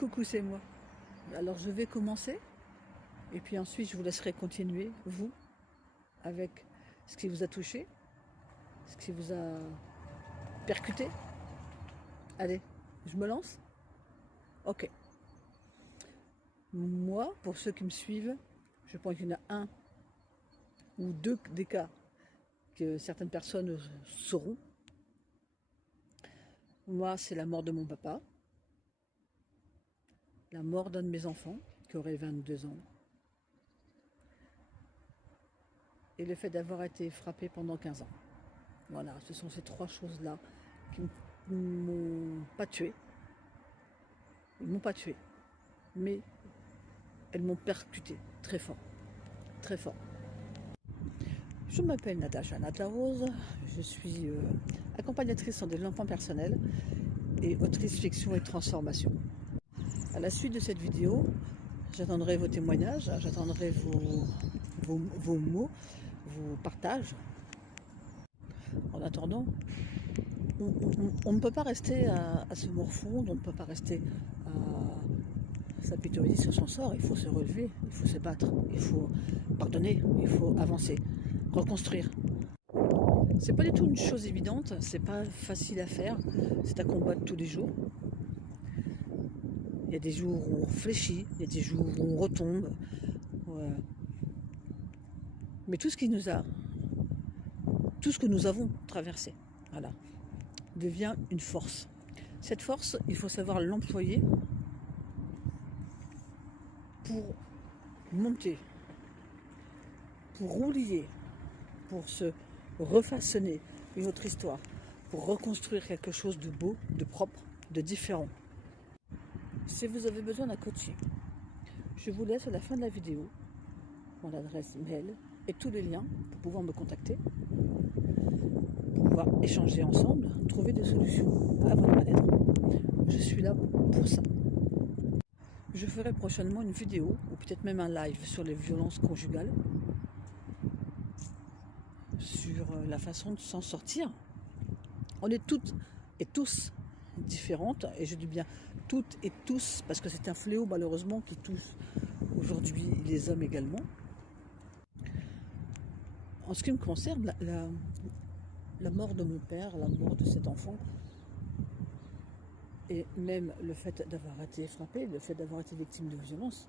Coucou, c'est moi. Alors je vais commencer et puis ensuite je vous laisserai continuer, vous, avec ce qui vous a touché, ce qui vous a percuté. Allez, je me lance? Ok. Moi, pour ceux qui me suivent, je pense qu'il y en a un ou deux des cas que certaines personnes sauront. Moi, c'est la mort de mon papa, la mort d'un de mes enfants qui aurait 22 ans, et le fait d'avoir été frappé pendant 15 ans. Voilà, ce sont ces trois choses-là qui ne m'ont pas tué. Ils ne m'ont pas tué, mais elles m'ont percuté très fort, très fort. Je m'appelle Natacha Natarose, je suis accompagnatrice en développement personnel et autrice fiction et transformation. À la suite de cette vidéo, j'attendrai vos témoignages, j'attendrai vos mots, vos partages. En attendant, on ne peut pas rester à se morfondre, on ne peut pas rester à s'apitoyer sur son sort. Il faut se relever, il faut se battre, il faut pardonner, il faut avancer, reconstruire. C'est pas du tout une chose évidente, c'est pas facile à faire, c'est un combat de tous les jours. Il y a des jours où on réfléchit, il y a des jours où on retombe. Ouais. Mais tout ce que nous avons traversé, voilà, devient une force. Cette force, il faut savoir l'employer pour monter, pour rouler, pour se refaçonner une autre histoire, pour reconstruire quelque chose de beau, de propre, de différent. Si vous avez besoin d'un coaching, je vous laisse à la fin de la vidéo mon adresse mail et tous les liens pour pouvoir me contacter, pour pouvoir échanger ensemble, trouver des solutions à votre mal-être. Je suis là pour ça. Je ferai prochainement une vidéo ou peut-être même un live sur les violences conjugales, sur la façon de s'en sortir. On est toutes et tous différentes, et je dis bien toutes et tous parce que c'est un fléau malheureusement qui touche aujourd'hui les hommes également. En ce qui me concerne, la mort de mon père, la mort de cet enfant, et même le fait d'avoir été frappé, le fait d'avoir été victime de violence,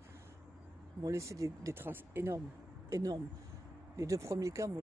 m'ont laissé des traces énormes, énormes. Les deux premiers cas m'ont